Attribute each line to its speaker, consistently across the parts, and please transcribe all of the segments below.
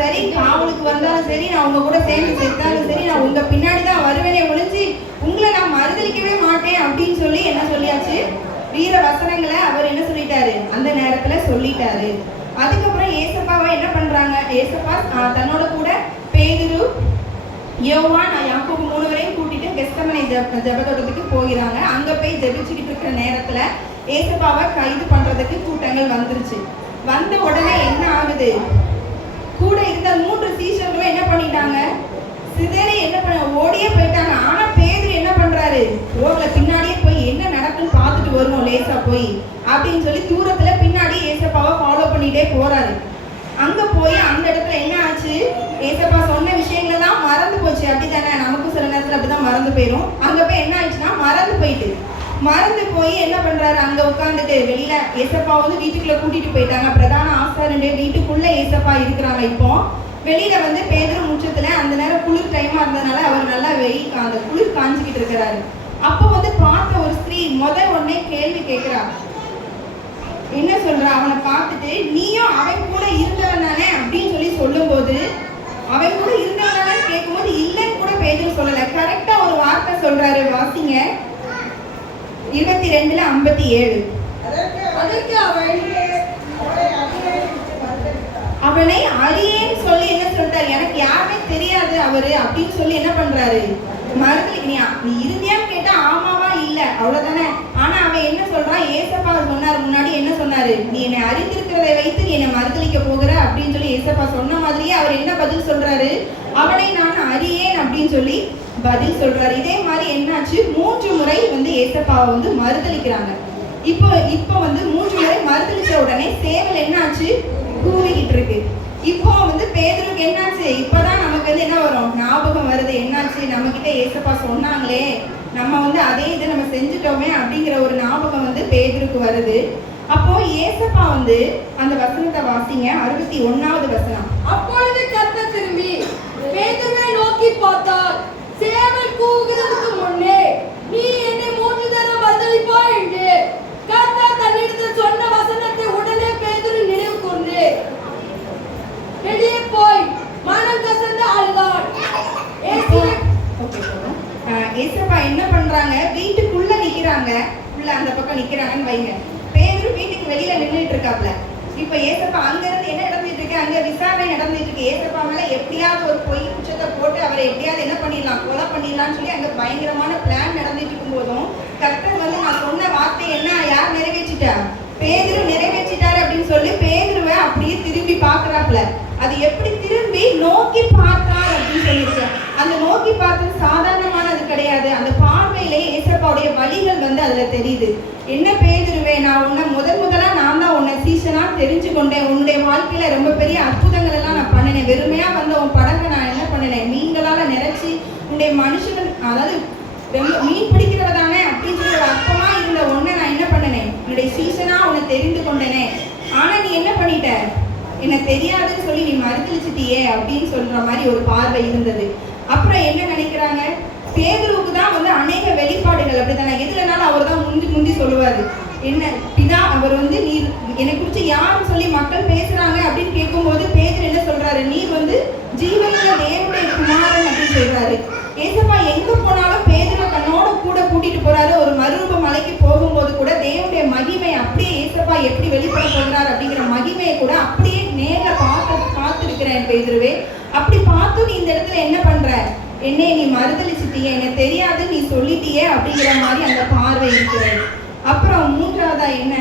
Speaker 1: சரி காவலுக்கு வந்தாலும் சரி நான் உங்க கூட சேர்ந்து செத்தாலும் சரி நான் உங்க பின்னாடி தான் வருவேனே ஒழிஞ்சு உங்களை நான் மறுதளிக்கவே மாட்டேன் அப்படின்னு சொல்லி என்ன சொல்லியாச்சு? வீர வசனங்களை அவர் என்ன சொல்லிட்டாரு? அந்த நேரத்துல சொல்லிட்டாரு. அதுக்கப்புறம் ஏசப்பாவை என்ன பண்றாங்க? ஏசப்பா தன்னோட கூட பேதுரு யோவான் யாக்கோபு மூணு வரையும் கூட்டிட்டு கெஸ்தமனை ஜெப ஜபதோட்டத்துக்கு போகிறாங்க. அங்க போய் ஜெபிச்சுக்கிட்டு இருக்கிற நேரத்துல ஏசப்பாவை கைது பண்றதுக்கு கூட்டங்கள் வந்துருச்சு. வந்த உடனே என்ன ஆகுது? இருந்த மூன்று சீஷர்களும் என்ன பண்ணிட்டாங்க? சிதறி என்ன பண்ண ஓடியே போயிட்டாங்க. ஆனா பேதர் என்ன பண்றாரு? ரோட்ல பின்னாடியே போய் என்ன நடக்குன்னு பார்த்துட்டு வருவோம் லேசா போய் அப்படின்னு சொல்லி தூரத்துல பின்னாடி ஏசப்பாவை ஃபாலோ பண்ணிட்டே போறாரு. அங்க போய் அந்த இடத்துல என்ன ஆச்சு? ஏசப்பா சொன்ன விஷயங்கள் எல்லாம் மறந்து போச்சு. அப்படித்தானே? நமக்கும் சில நேரத்துல அப்படிதான் மறந்து போயிடும் அங்க போய் என்ன ஆயிடுச்சுன்னா மறந்து போயிட்டு. மறந்து போய் என்ன பண்றாரு? அங்க உட்காந்துட்டு வெளியில ஏசப்பா வந்து வீட்டுக்குள்ள கூட்டிட்டு போயிட்டாங்க. பிரதான ரெண்டு வீட்டுக்குள்ள ஏசப்பா இருக்கிறாங்க இப்போ. வெளியில வந்து பேதர் முற்றத்துல அந்த நேரம் குளிர் டைமா இருந்ததுனால அவர் நல்லா வெயி அந்த குளிர் காஞ்சிக்கிட்டு இருக்கிறாரு. அப்போ வந்து பார்த்த ஒரு ஸ்திரீ முத உடனே கேள்வி கேட்கிறா. என்ன சொல்றா? அவனை பார்த்துட்டு நீயும் அவன் கூட இருந்தவன் தானே அப்படின்னு சொல்லி சொல்லும்போது அவன் கூட இருந்தவன் கேட்கும்போது இல்லைன்னு கூட பேதர் சொல்லல. கரெக்டா ஒரு வார்த்தை சொல்றாரு வாசிங்க. இருபத்தி ரெண்டுல ஐம்பத்தி ஏழு.
Speaker 2: அதற்கு அவன்
Speaker 1: அவனை அறியேன்னு சொல்லி என்ன சொல்றாரு எனக்கு யாருமே தெரியாது அவரு அப்படின்னு சொல்லி என்ன பண்றாரு? மரத்துல நீ நீ இருந்தியான்னு கேட்டா ஆமாவா இல்ல அவ்வளவுதானே? ஆனா அவன் என்ன சொல்றான்? ஏசப்பா சொன்னார் முன்னாடி என்ன சொன்னாரு? நீ என்னை அறிந்திருக்கிறதை வைத்து நீ என்னை மறுதலிக்க போகிற அப்படின்னு சொல்லி ஏசப்பா சொன்ன மாதிரியே அவர் என்ன பதில் சொல்றாரு? அவனை நான் அறியேன் அப்படின்னு சொல்லி பதில் சொல்றாரு. இதே மாதிரி என்னாச்சு? மூன்று முறை வந்து ஏசப்பாவை வந்து மறுதலிக்கிறாங்க இப்போ இப்போ வந்து மூன்று முறை மறுதளிச்ச உடனே சேவல் என்னாச்சு? கூவிக்கிட்டு இருக்கு. இப்போ வந்து பேதருக்கு என்னாச்சு? இப்பதான் நமக்கு வந்து என்ன வரும் ஞாபகம் வருது நம்ம கிட்ட ஏசப்பா சொன்னாங்களே நம்ம வந்து அதே இதை நம்ம செஞ்சுட்டோமே அப்படிங்கிற ஒரு ஞாபகம் வந்து பேதருக்கு வருது. அப்போ ஏசப்பா வந்து அந்த வசனத்தை வாசிங்க அறுபத்தி ஒன்னாவது வசனம்.
Speaker 2: அப்பொழுது கர்த்தர் திரும்பி பேதுருவை நோக்கி பார்த்தார் சேவல் கூவுகிறதுக்கு முன்னே நீ என்னை மூன்று தரம் பதிலளிப்பாய் என்று கர்த்தர் தன்னிடத்தில் சொன்ன வசனத்தை உடனே பேதுரு நினைவு கூர்ந்து வெளியே போய் மனம் கசந்து அழுதான் இயேசுவே
Speaker 1: ஓகே போதும். ஆஹ் ஏசப்பா என்ன பண்றாங்க வீட்டுக்குள்ள நிக்கிறாங்க உள்ள அந்த பக்கம் நிக்கிறாங்கன்னு வைங்க பேரு வீட்டுக்கு வெளியில நின்றுட்டு இருக்காப்ல இப்ப ஏசப்பா அங்க இருந்து என்ன நடந்துட்டு இருக்கு அங்க விசாரணை நடந்துட்டு இருக்கு ஏசப்பா மேல எப்படியாவது ஒரு பொய் குற்றத்தை போட்டு அவரை எப்படியாவது என்ன பண்ணிடலாம் கொலை பண்ணிடலாம்னு சொல்லி அங்க பயங்கரமான பிளான் நடந்துட்டு இருக்கும் போதும் கர்த்தர் வந்து நான் சொன்ன வார்த்தை என்ன? யார் நிறைவேற்றிட்டா? பேதுரு நிறைவேற்றிட்டாரு அப்படின்னு சொல்லி பேதுருவை அப்படியே திரும்பி பாக்குறாப்ல அது எப்படி திரும்பி நோக்கி பார்த்தார் அப்படின்னு சொல்லியிருக்கு அந்த நோக்கி பார்த்தது சாதாரணமானது கிடையாது. அந்த பார்வையிலே ஏசப்பாவுடைய வழிகள் வந்து அதுல தெரியுது. என்ன பேதுருவே நான் உன்னை முதன் முதலா நான் தான் உன்னை சீசனா தெரிஞ்சு கொண்டேன். உன்னுடைய வாழ்க்கையில ரொம்ப பெரிய அற்புதங்கள் எல்லாம் நான் பண்ணினேன். வெறுமையா வந்த உன் படகை நான் என்ன பண்ணினேன்? நீங்களால் நிறைச்சி உன்னுடைய மனுஷன் அதாவது ரொம்ப மீன் பிடிக்கிறவ தானே அப்படின்னு சொல்லி ஒரு அற்பமா இருந்த உன்னை நான் என்ன பண்ணினேன் உன்னுடைய சீசனா உன்னை தெரிந்து கொண்டேனே. ஆனா நீ என்ன பண்ணிட்ட? என்ன தெரியாதுன்னு சொல்லி நீ மறுத்தளிச்சிட்டியே அப்படின்னு சொல்ற மாதிரி ஒரு பார்வை இருந்தது. அப்புறம் என்ன நினைக்கிறாங்க? பேதுருவுக்கு தான் வந்து அநேக வெளிப்பாடுகள் அப்படித்தானே? எதுலனாலும் அவர் தான் முந்தி முந்தி சொல்லுவாரு. என்ன பிதா அவர் வந்து நீர் என்னை குறித்து யாருன்னு சொல்லி மக்கள் பேசுறாங்க அப்படின்னு கேட்கும்போது பேதர் என்ன சொல்றாரு? நீர் வந்து ஜீவனில் தேவனுடைய குமாரன் அப்படின்னு சொல்றாரு. ஏசப்பா எங்க போனாலும் பேதுரை தன்னோட கூட கூட்டிட்டு போறாரு. ஒரு மறுரூப மலைக்கு போகும்போது கூட தேவனுடைய மகிமை அப்படியே ஏசப்பா எப்படி வெளிப்பட போகிறார் அப்படிங்கிற மகிமையை கூட அப்படியே நேர பார்த்து பார்த்துருக்கிறேன் பேதுருவே. அப்படி பார்த்து நீ இந்த இடத்துல என்ன பண்ற? என்னை நீ மறுதளிச்சிட்டியே எனக்கு தெரியாது நீ சொல்லிட்டியே அப்படிங்கிற மாதிரி அந்த பார்வை இருக்கிறேன் அப்புறம் மூன்றாவதா என்ன?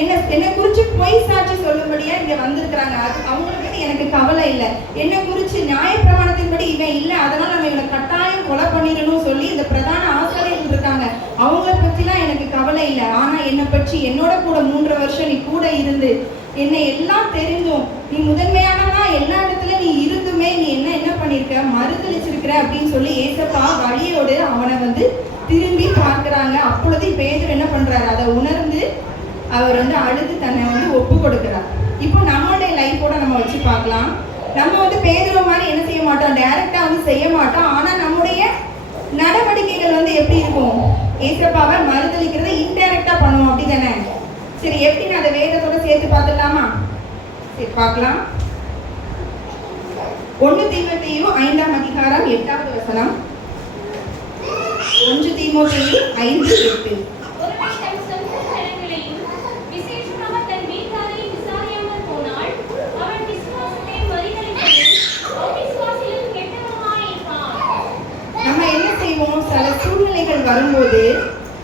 Speaker 1: என்ன என்னை குறித்து பொய் சாட்சி சொல்லும்படியா இங்கே வந்திருக்கிறாங்க. அது அவங்களுக்கு எனக்கு கவலை இல்லை. என்னை குறித்து நியாயப்பிரமாணத்தின்படி இவன் இல்லை. அதனால் நம்ம இவனை கட்டாயம் கொலை பண்ணிடணும் சொல்லி இந்த பிரதான ஆசிரியர்கள் இருக்காங்க. அவங்கள பற்றிலாம் எனக்கு கவலை இல்லை. ஆனால் என்னை பற்றி என்னோட கூட மூன்று வருஷம் நீ கூட இருந்து என்னை எல்லாம் தெரிஞ்சும் நீ முதன்மையானவனா எல்லா இடத்துல நீ இருந்துமே நீ என்ன என்ன பண்ணியிருக்க மறுதளிச்சிருக்கிற அப்படின்னு சொல்லி ஏசப்பா வழியோடு அவனை வந்து திரும்பி பார்க்குறாங்க. அப்பொழுது பேதர் என்ன பண்ணுறாரு அதை உணர்ந்து அவர் வந்து அழுது தன்னை வந்து ஒப்பு கொடுக்குறார். இப்போ நம்மளுடைய லைஃபோட நம்ம வச்சு பார்க்கலாம். நம்ம வந்து பேதுரு மாதிரி என்ன செய்ய மாட்டோம்? டைரக்டா வந்து செய்ய மாட்டோம். ஆனால் நம்முடைய நடவடிக்கைகள் வந்து எப்படி இருக்கும்? ஏசப்பாவை மறுதளிக்கிறத இன்டைரக்டாக பண்ணுவோம். அப்படி தானே சரி எப்படி நான் அதை வேதத்தோட சேர்த்து பார்த்துடலாமா? சரி பார்க்கலாம். ஒன்று தீமத்தையும் ஐந்தாம் அதிகாரம் எட்டாவது வசனம். ஒன்று தீமோத்தேயு ஐந்து எட்டு
Speaker 3: ஒருவன் தன் சொந்த ஜனங்களையும், விசேஷமாக தன் வீட்டாரையும் விசாரியாமல் போனால், அவன் விசுவாசத்தை மறுதலிப்பதும், அவிசுவாசியிலும் கெட்டவனுமாயிருப்பான்.
Speaker 1: நம்ம என்ன செய்வோம் சில சூழ்நிலைகள் வரும்போது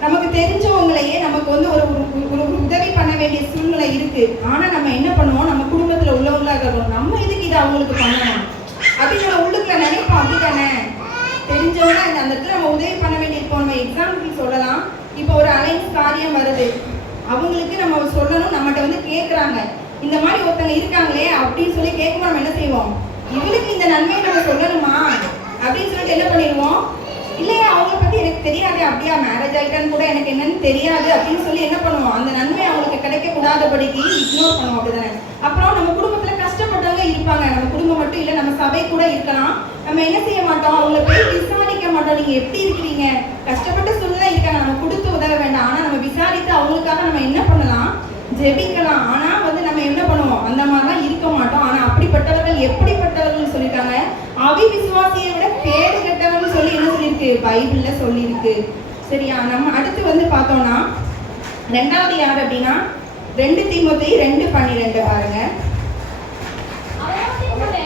Speaker 1: நமக்கு தெரிஞ்சவங்களையே நமக்கு வந்து ஒரு ஒரு உதவி பண்ண வேண்டிய சூழ்நிலை இருக்கு. ஆனா நம்ம என்ன பண்ணுவோம்? நம்ம குடும்பத்துல உள்ளவங்களா இருக்கிறோம் நம்ம இதுக்கு இதை அவங்களுக்கு பண்ணணும்? அப்படின்னு நம்ம உள்ளுக்குள்ள நினைப்போம். அப்படித்தானே? தெரிஞ்சவங்க அந்த அந்த இடத்துல நம்ம உதவி பண்ண வேண்டியிருப்போம் நம்ம எக்ஸாம்பிள் சொல்லலாம். இப்போ ஒரு அலைன்ஸ் காரியம் வருது. அவங்களுக்கு நம்ம சொல்லணும். நம்மகிட்ட வந்து கேட்குறாங்க இந்த மாதிரி ஒருத்தங்க இருக்காங்களே அப்படின்னு சொல்லி கேட்கும்போது நம்ம என்ன செய்வோம்? இவளுக்கு இந்த நன்மையை நம்ம சொல்லணுமா? அப்படின்னு சொல்லிட்டு என்ன பண்ணிடுவோம்? இல்லையா அவங்கள பத்தி எனக்கு தெரியாது. அப்படியா மேரேஜ் ஆகிட்டான்னு கூட எனக்கு என்னன்னு தெரியாது. அப்படின்னு சொல்லி என்ன பண்ணுவோம்? அந்த நன்மை அவங்களுக்கு கிடைக்க கூடாதபடிக்கு இக்னோர் பண்ணுவோம் அப்படிதானே? அப்புறம் நம்ம குடும்பத்துல கஷ்டப்பட்டவங்க இருப்பாங்க. நம்ம குடும்பம் மட்டும் இல்ல நம்ம சபை கூட இருக்கலாம். நம்ம என்ன செய்ய மாட்டோம்? அவங்கள போய் விசாரிக்க மாட்டோம். நீங்க எப்படி இருக்கிறீங்க? கஷ்டப்பட்ட சூழ்நிலை இருக்காங்க. நம்ம கொடுத்து உதவ வேண்டாம். ஆனா நம்ம விசாரித்து அவங்களுக்காக நம்ம என்ன பண்ணலாம்? ஜெபிக்கலாம். ஆனா வந்து நம்ம என்ன பண்ணுவோம்? அந்த மாதிரிலாம் இருக்க மாட்டோம். ஆனா அப்படிப்பட்டவர்கள் எப்படிப்பட்டவர்கள் சொல்லியிருக்காங்க அவி விசுவாசியை விட பேர் கெட்டவர்கள் சொல்லி என்ன சொல்லியிருக்கு? பைபிள்ல சொல்லியிருக்கு. சரியா? நம்ம அடுத்து வந்து பார்த்தோம்னா ரெண்டாவது யார் அப்படின்னா ரெண்டு தீமோத்தி ரெண்டு பன்னிரெண்டு பாருங்க
Speaker 3: அவரோடு கூட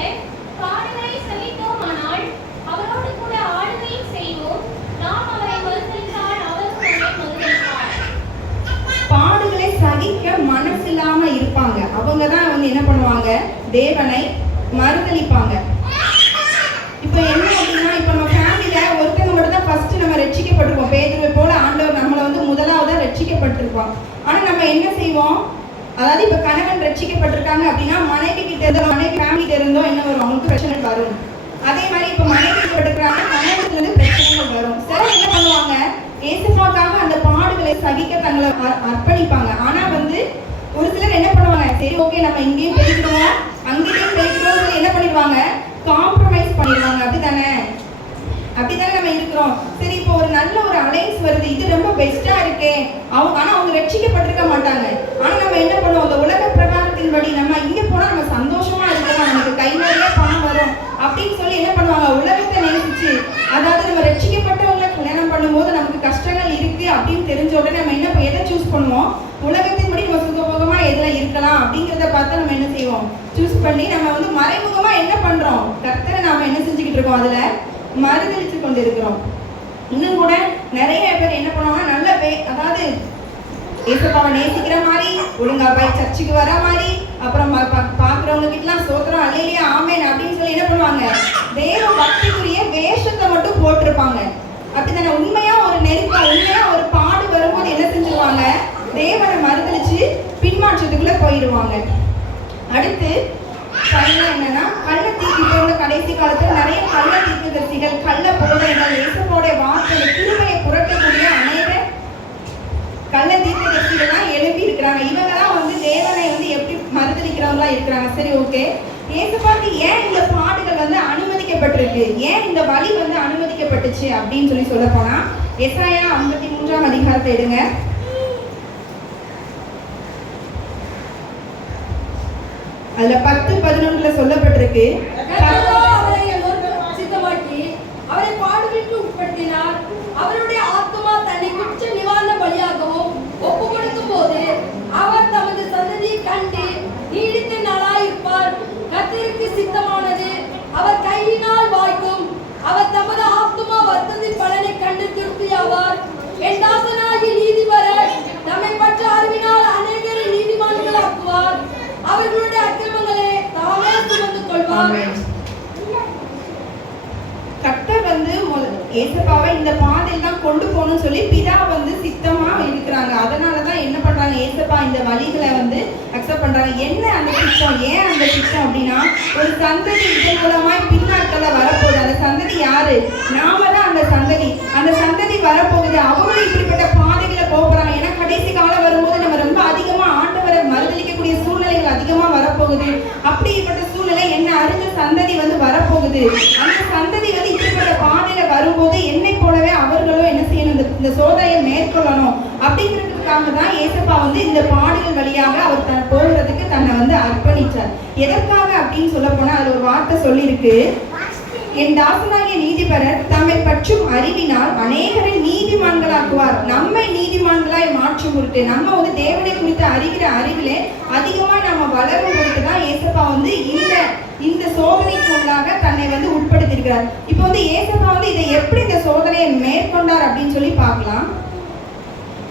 Speaker 3: பாடுகளை சகித்தோமானால், அவரோடு கூட ஆளுகையும் செய்வோம். நாம் அவரை மறுதலித்தால், அவரும் நம்மை மறுதலிப்பார்.
Speaker 1: பாடுகளை சகிக்க மனசில்லாம இருப்பாங்க அவங்க தான் வந்து என்ன பண்ணுவாங்க? தேவனை மறுதளிப்பாங்க இப்போ என்ன அப்படின்னா இப்போ நம்ம ஃபேமிலியில் ஒருத்தங்க மட்டும் தான் ஃபஸ்ட்டு நம்ம ரட்சிக்கப்பட்டிருப்போம் பேதுருவை போல ஆண்டவர் நம்மளை வந்து முதலாவதாக ரட்சிக்கப்பட்டிருக்கோம் ஆனால் நம்ம என்ன செய்வோம்? அதாவது இப்போ கணவன் ரட்சிக்கப்பட்டிருக்காங்க அப்படின்னா மனைவி கிட்ட இருந்தோ மனைவி ஃபேமிலி இருந்தோ என்ன வரும்? அவங்களுக்கு பிரச்சனை வரும். அதே மாதிரி இப்போ மனைவி பட்டுக்கிறாங்க கணவனுக்கு வந்து பிரச்சனைகள் வரும். சிலர் என்ன பண்ணுவாங்க? ஏசுமாக்காக அந்த பாடுகளை சகிக்க தங்களை அர்ப்பணிப்பாங்க. ஆனால் வந்து ஒரு சிலர் என்ன பண்ணுவாங்க? சரி ஓகே நம்ம இங்கேயும் பெருக்கிறோம் அங்கேயும் பெருக்கிறோம் சொல்லி என்ன பண்ணிடுவாங்க? காம்ப்ரமைஸ் பண்ணிடுவாங்க. அப்படித்தானே? அப்படிதானே நம்ம இருக்கிறோம். சரி இப்போ ஒரு நல்ல ஒரு அலைன்ஸ் வருது. இது ரொம்ப பெஸ்டா இருக்கே. அவங்க ஆனா அவங்க ரட்சிக்கப்பட்டிருக்க மாட்டாங்க. ஆனா நம்ம என்ன பண்ணுவோம்? அந்த உலக பிரகாரத்தின்படி நம்ம இங்க போனா நம்ம சந்தோஷமா இருக்கலாம். நமக்கு கை நிறைய பணம் வரும். அப்படின்னு சொல்லி என்ன பண்ணுவாங்க? உலகத்தை நேசிச்சு அதாவது நம்ம ரட்சிக்கப்பட்ட கல்யாணம் பண்ணும்போது நமக்கு கஷ்டங்கள் இருக்கு அப்படின்னு தெரிஞ்ச உடனே நம்ம என்ன எதை சூஸ் பண்ணுவோம்? உலகத்தின்படி நம்ம சுகபோகமாக எதில் இருக்கலாம் அப்படிங்கிறத பார்த்து நம்ம என்ன செய்வோம்? சூஸ் பண்ணி நம்ம வந்து மறைமுகமா என்ன பண்றோம்? கர்த்தரை நாம என்ன செஞ்சுக்கிட்டு இருக்கோம் அதுல? மறுதளித்து கொண்டு இருக்கிறோம் இன்னும் கூட நிறைய பேர் என்ன பண்ணுவாங்க? நல்ல பே அதாவது ஏசப்பாவை நேசிக்கிற மாதிரி ஒழுங்கா போய் சர்ச்சுக்கு வர மாதிரி அப்புறம் பா- கிட்டலாம் சோத்திரம் அல்லையா ஆமேன் அப்படின்னு சொல்லி என்ன பண்ணுவாங்க? வேற பக்திக்குரிய வேஷத்தை மட்டும் போட்டிருப்பாங்க. அப்படித்தானே? உண்மையா ஒரு நெருக்கம் உண்மையா ஒரு பாடு வரும்போது என்ன செஞ்சுருவாங்க? தேவனை மறுதளிச்சு பின்மாற்றத்துக்குள்ள போயிடுவாங்க. அடுத்து என்னன்னா கள்ள தீர்ப்பு உள்ள கடைசி காலத்துல நிறைய கள்ள தீர்க்கதரிசிகள் கள்ள போதைகள் இயேசுவோட வார்த்தை திருமையை புரட்டக்கூடிய அநேக கள்ள தீர்க்கதரிசிகள்லாம் எழுப்பி இருக்கிறாங்க. இவங்கெல்லாம் வந்து தேவனை வந்து எப்படி மறுதளிக்கிறவங்களா இருக்கிறாங்க. சரி ஓகே இயேசுபாக்கு ஏன் இந்த பாடுகள் வந்து அனுமதி அனுமதிக்கப்பட்டிருக்கு. ஏன் இந்த வழி வந்து அனுமதிக்கப்பட்டுச்சு அப்படின்னு சொல்லி சொல்ல போனா எஸ்ஐயா ஐம்பத்தி மூன்றாம் அதிகாரத்தை எடுங்க. அதுல பத்து பதினொன்றுல சொல்லப்பட்டிருக்கு.
Speaker 2: அவரை எல்லோருக்கும் அவரை பாடுகளுக்கு உட்படுத்தினார். அவருடைய ஆத்மா பலனை கண்டு திருப்தியாவார். என் தாசனாகி நீதிபரர் நம்மை பற்ற அறிவினால் அநேகரை நீதிமான்கள் ஆக்குவார் அவர்களுடைய அக்கிரமங்களை தாமே சுமந்து கொள்வார்.
Speaker 1: கர்த்தர் வந்து ஏசப்பாவை இந்த பாதையில் தான் கொண்டு போகணும்னு சொல்லி பிதா வந்து சித்தமா இருக்கிறாங்க. அதனால தான் என்ன பண்றாங்க? ஏசப்பா இந்த வழிகளை வந்து அக்செப்ட் பண்ணுறாங்க என்ன அந்த சித்தம் ஏன் அந்த திட்டம் அப்படின்னா ஒரு சந்ததி இதன் மூலமாக பின்னாட்களில் வரப்போகுது. அந்த சந்ததி யாரு? நாம தான் அந்த சந்ததி. அந்த சந்ததி வரப்போகுது. அவங்களும் இப்படிப்பட்ட பாதைகளை போகிறாங்க ஏன்னா கடைசி காலம் வரும்போது நம்ம ரொம்ப அதிகமா ஆண்டவரை மறுதளிக்கக்கூடிய சூழ்நிலைகள் அதிகமா வரப்போகுது. அப்படிப்பட்ட சூழ்நிலை என்ன? அறிஞ்ச சந்ததி வந்து வரப்போகுது. அந்த சந்ததி வந்து இப்படிப்பட்ட பாதையில் வரும்போது என்னை போலவே அவர்களும் என்ன செய்யணும்? இந்த- இந்த சோதனையை மேற்கொள்ளணும். அப்படிங்கிறதுக்காக தான் ஏசப்பா வந்து இந்த பாடல் வழியாக அவர் தன் போடுறதுக்கு தன்னை வந்து அர்ப்பணிச்சார். எதற்காக அப்படின்னு சொல்ல போனால் அதுல ஒரு வார்த்தை சொல்லியிருக்கு. என் தாசனாகிய நீதிபரர் தம்மை பற்றும் அறிவினால் அநேகரை நீதிமான்களாக்குவார். நம்மை நீதிமான்களாய் மாற்றும் பொருட்டு நம்ம வந்து தேவனை குறித்து அறிகிற அறிவிலே அதிகமாக நம்ம வளரும் பொருட்டு தான் ஏசப்பா வந்து இந்த இந்த சோதனைக்கு உள்ளாக தன்னை வந்து உட்படுத்தியிருக்கிறார். இப்போ வந்து ஏசப்பா வந்து இதை எப்படி இந்த சோதனையை மேற்கொண்டார் அப்படின்னு சொல்லி பார்க்கலாம்.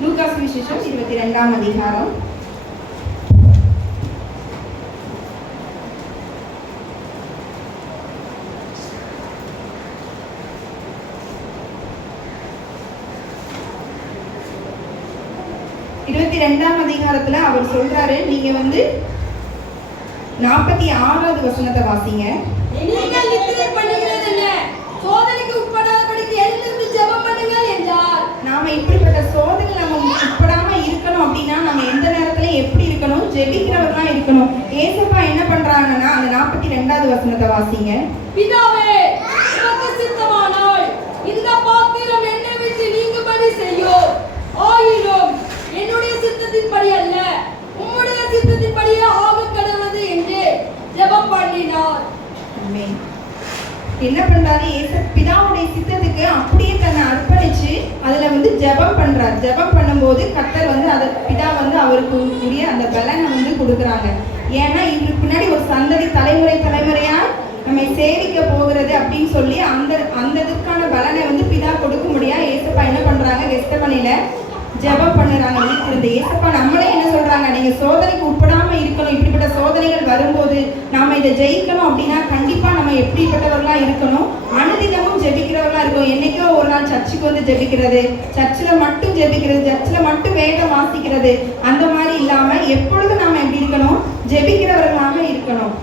Speaker 1: லூகாஸ் விசேஷம் இருபத்தி ரெண்டாம் அதிகாரம் இருபத்தி ரெண்டாம் அதிகாரத்துல அவர் சொல்றாரு நீங்க வந்து நாற்பத்தி ஆறாவது வசனத்தை வாசிங்க
Speaker 2: நீங்கள் நித்திரை பண்ணுகிறது என்ன சோதனைக்கு உட்படாதபடிக்கு எழுந்திருந்து ஜெபம் பண்ணுங்கள் என்றார்
Speaker 1: நாம இப்படிப்பட்ட சோதனை நம்ம உட்படாம இருக்கணும் அப்படின்னா நம்ம எந்த நேரத்துல எப்படி இருக்கணும் ஜெபிக்கிறவர்களா இருக்கணும் ஏசப்பா என்ன பண்றாங்கன்னா அந்த நாற்பத்தி ரெண்டாவது வசனத்தை வாசிங்க.
Speaker 2: பிதாவே உமக்கு சித்தமானால் இந்த பாத்திரம் என்னை விட்டு நீங்கும்படி செய்யும் ஆயினும் என்னுடைய சித்தத்தின்படி அல்ல உம்முடைய சித்தத்தின்படியே ஆக கடவுளது என்று ஜெபம் பண்ணினார்.
Speaker 1: என்ன பண்றாரு? ஏச பிதாவுடைய சித்தத்துக்கு அப்படியே தன்னை அர்ப்பணிச்சு அதுல வந்து ஜெபம் பண்றார். ஜெபம் பண்ணும்போது கர்த்தர் வந்து அதை பிதா வந்து அவருக்கு உரிய அந்த பலனை வந்து கொடுக்குறாங்க. ஏன்னா இவருக்கு பின்னாடி ஒரு சந்ததி தலைமுறை தலைமுறையா நம்மை சேவிக்க போகிறது அப்படின்னு சொல்லி அந்த அந்த இதுக்கான பலனை வந்து பிதா கொடுக்க முடியா ஏசப்பா என்ன பண்றாங்க? வெஸ்டமனையில ஜபம் பண்ணுறாங்க. வீட்டிலிருந்து ஏசப்பா நம்மளே என்ன சொல்றாங்க? நீங்க சோதனைக்கு உட்படாம இருக்கணும். இப்படிப்பட்ட சோதனைகள் வரும்போது நாம இதை ஜெயிக்கணும் அப்படின்னா கண்டிப்பா நம்ம எப்படிப்பட்டவர்களா இருக்கணும். அனுதினமும் ஜெபிக்கிறவங்களா இருக்கும். என்னைக்கோ ஒரு நாள் சர்ச்சுக்கு வந்து ஜெபிக்கிறது சர்ச்சில் மட்டும் ஜெபிக்கிறது சர்ச்சில் மட்டும் வேதம் வாசிக்கிறது அந்த மாதிரி இல்லாமல் எப்பொழுதும் நாம் எப்படி இருக்கணும்? ஜெபிக்கிறவர்களாக இருக்கணும்.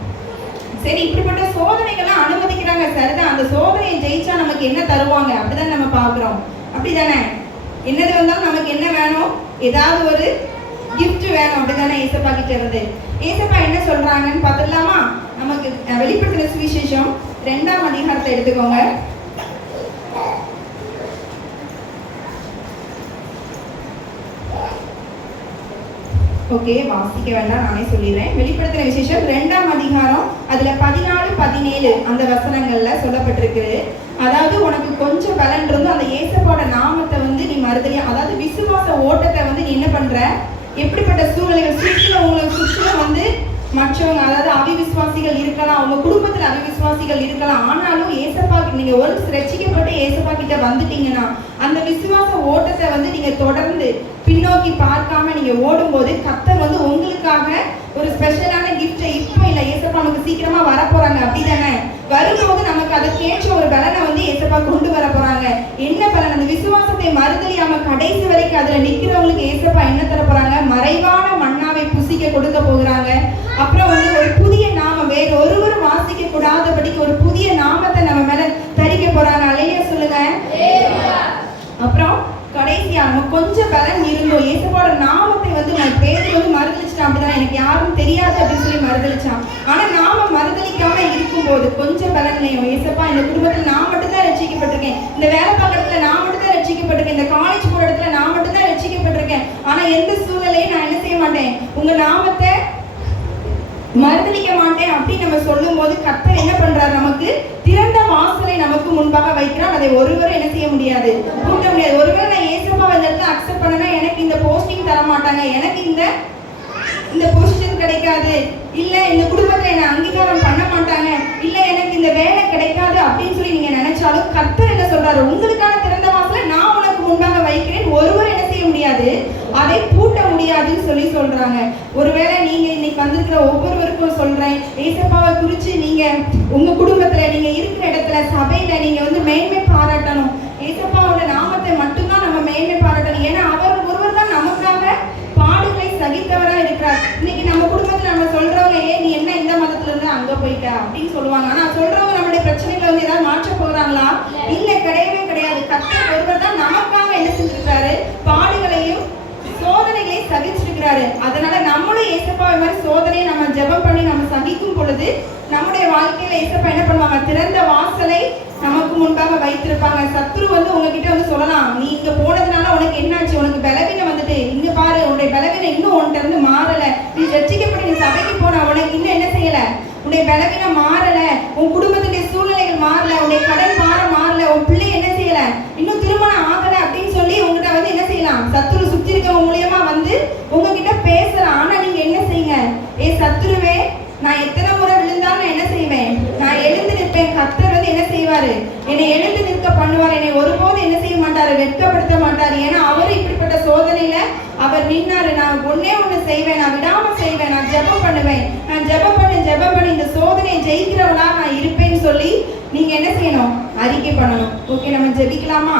Speaker 1: சரி இப்படிப்பட்ட சோதனைகள்லாம் அனுமதிக்கிறாங்க. சரிதான் அந்த சோதனையை ஜெயிச்சா நமக்கு என்ன தருவாங்க? அப்படிதான் நம்ம பார்க்குறோம். அப்படிதானே? என்னது வந்தாலும் நமக்கு என்ன வேணும்? ஏதாவது ஒரு கிஃப்ட் வேணும். அப்படிதானே ஏசப்பா கிட்ட இருந்து. ஏசப்பா என்ன சொல்றாங்கன்னு பார்த்துடலாமா? நமக்கு வெளிப்படுத்தின சுவிசேஷம் ரெண்டாம் அதிகாரத்தை எடுத்துக்கோங்க. ஓகே வாசிக்க வேண்டாம் நானே சொல்லிடுறேன். வெளிப்படுத்தின விசேஷம் ரெண்டாம் அதிகாரம் அதுல பதினாலு பதினேழு அந்த வசனங்கள்ல சொல்லப்பட்டிருக்குது அதாவது உனக்கு கொஞ்சம் பலன் இருந்தும் அந்த ஏசப்போட நாமத்தை வந்து நீ மறுதலியா அதாவது விசுவாச ஓட்டத்தை வந்து நீ என்ன பண்ற? எப்படிப்பட்ட சூழ்நிலைகள் சுற்றில உங்களுக்கு சுற்றிலும் வந்து மற்றவங்க அதாவது அவிவிசுவாசிகள் இருக்கலாம் உங்க குடும்பத்துல அவிவிசுவாசிகள் இருக்கலாம். ஆனாலும் ஏசப்பா நீங்க ஒரு ரசிக்கப்பட்டு ஏசப்பா கிட்ட வந்துட்டீங்கன்னா அந்த விசுவாச ஓட்டத்தை வந்து நீங்க தொடர்ந்து பின்னோக்கி பார்க்காம நீங்க ஓடும்போது கத்தர் வந்து உங்களுக்காக ஒரு ஸ்பெஷலான கிஃப்டை இப்போ இல்லை ஏசப்பா நமக்கு சீக்கிரமா வரப்போறாங்க. அப்படி அப்படிதானே? வரும்போது நமக்கு அதற்கேற்ற ஒரு பலனை வந்து ஏசப்பா கொண்டு வர போறாங்க. என்ன பலன்? அந்த விசுவாசத்தை மறுதலியாம கடைசி வரைக்கும் அதுல நிக்கிறவங்களுக்கு ஏசப்பா என்ன தர போறாங்க? மறைவான மன்னாவை புசிக்க கொடுக்க போகிறாங்க. அப்புறம் வந்து ஒரு புதிய நாமம் வேற ஒருவரும் வாசிக்க கூடாதபடிக்கு ஒரு புதிய நாமத்தை நம்ம மேல தரிக்க போறாங்க. அலையா சொல்லுங்க. அப்புறம் கடைசியாக நம்ம கொஞ்சம் பலன் இருந்தோம் இயேசுவோட நாமத்தை வந்து நான் பேர் வந்து மறுதளிச்சிட்டான். அப்படிதான் எனக்கு யாரும் தெரியாது அப்படின்னு சொல்லி மறுதளிச்சான் ஆனா நாம மறுதளிக்காம இருக்கும்போது கொஞ்சம் பலன்லையும் இயேசப்பா இந்த குடும்பத்துல நான் மட்டும் தான் ரட்சிக்கப்பட்டிருக்கேன். இந்த வேலை பார்க்குற இடத்துல நான் மட்டும் தான் ரசிக்கப்பட்டிருக்கேன் இந்த காலேஜ் போற இடத்துல நான் மட்டும் தான் ரசிக்கப்பட்டிருக்கேன் ஆனா எந்த சூழ்நிலையும் நான் என்ன செய்ய மாட்டேன்? உங்க நாமத்தை மறுதளிக்க அப்படின்னு நம்ம சொல்லும்போது கர்த்தர் என்ன பண்றாரு நமக்கு? திறந்த வாசலை நமக்கு முன்பாக வைக்கிறார். அதை ஒருவரும் என்ன செய்ய முடியாது? கூட்ட முடியாது. ஒருவேளை நான் ஏசப்பா இந்த இடத்துல அக்செப்ட் பண்ணனா எனக்கு இந்த போஸ்டிங் தர மாட்டாங்க. எனக்கு இந்த இந்த பொசிஷன் கிடைக்காது. இல்ல இந்த குடும்பத்துல என்ன அங்கீகாரம் பண்ண மாட்டாங்க. இல்ல எனக்கு இந்த வேலை கிடைக்காது அப்படின்னு சொல்லி நீங்க நினைச்சாலும் கர்த்தர் என்ன சொல்றாரு? உங்களுக்கான திறந்த வாசலை நான் உனக்கு முன்பாக வைக்கிறேன். ஒருவர் என்ன செய்ய முடியாது? அதை பூட்ட முடியாதுன்னு சொல்லி சொல்றாங்க. ஒருவேளை நீங்க இன்னைக்கு வந்திருக்கிற ஒவ்வொருவருக்கும் சொல்றேன். ஏசப்பாவை குறிச்சு நீங்க உங்க குடும்பத்துல நீங்க இருக்கிற இடத்துல சபையில நீங்க வந்து மேன்மை பாராட்டணும். ஏசப்பாவோட நாமத்தை மட்டும்தான் நம்ம மேன்மை பாராட்டணும். ஏன்னா அவர் ஒருவர் தான் நமக்காக பாடுகளை சகித்தவரா இருக்கிறார். இன்னைக்கு நம்ம குடும்பத்துல நம்ம சொல்றவங்க ஏன் நீ என்ன இந்த மதத்துல இருந்து அங்க போயிட்ட? அப்படின்னு சொல்லுவாங்க. ஆனா சொல்றவங்க நம்மளுடைய பிரச்சனைகளை வந்து ஏதாவது மாற்ற போறாங்களா? இல்ல கிடையவே கிடையாது. கத்தர் ஒருவர் தான் நமக்காக என்ன செஞ்சிருக்காரு பாடுகளையும் சோதனைகளையும் சகிச்சிருக்கிறாரு. அதனால நம்மளும் ஏசப்பாவை மாதிரி சோதனையை நம்ம ஜெபம் பண்ணி நம்ம சகிக்கும் பொழுது நம்முடைய வாழ்க்கையில இசப்ப என்ன பண்ணுவாங்க? திறந்த வாசலை நமக்கு முன்பாக வைத்திருப்பாங்க. சத்துரு வந்து உங்ககிட்ட வந்து சொல்லலாம் நீ இங்க போனதுனால உனக்கு என்னாச்சு? உனக்கு பலவீனம் வந்துட்டு. இங்க பாரு உன்னுடைய பலவீனம் இன்னும் உன்கிட்ட இருந்து மாறல. நீ ரட்சிக்கப்பட்டு நீ சபைக்கு போன உனக்கு இன்னும் என்ன செய்யல? உன்னுடைய பலவீனம் மாறல. உன் குடும்பத்துடைய சூழ்நிலைகள் மாறல. உன்னுடைய கடன் மாற மாறல. உன் பிள்ளை என்ன செய்யல? இன்னும் திருமணம் ஆகல. அப்படின்னு சொல்லி உங்ககிட்ட வந்து என்ன செய்யலாம்? சத்துரு சுத்தி இருக்கவங்க மூலியமா வந்து உங்ககிட்ட பே ஆனா நீங்க என்ன செய்யுங்க ஏ சத்துருவே நான் எத்தனை முறை விழுந்தாலும் நான் என்ன செய்வேன் நான் எழுந்து நிற்பேன் கர்த்தர் வந்து என்ன செய்வாரு? என்னை எழுந்து நிற்க பண்ணுவார். என்னை ஒருபோதும் என்ன செய்ய மாட்டாரு? வெட்கப்படுத்த மாட்டாரு. ஏன்னா அவர் இப்படிப்பட்ட சோதனையில அவர் நின்னாரு. நான் ஒன்னே ஒண்ணு செய்வேன். நான் விடாம செய்வேன். நான் ஜெபம் பண்ணுவேன். நான் ஜெபம் பண்ணி ஜெபம் பண்ணி. இந்த சோதனையை ஜெயிக்கிறவளா நான் இருப்பேன்னு சொல்லி நீங்க என்ன செய்யணும்? அறிக்கை பண்ணணும். ஓகே நம்ம ஜெபிக்கலாமா?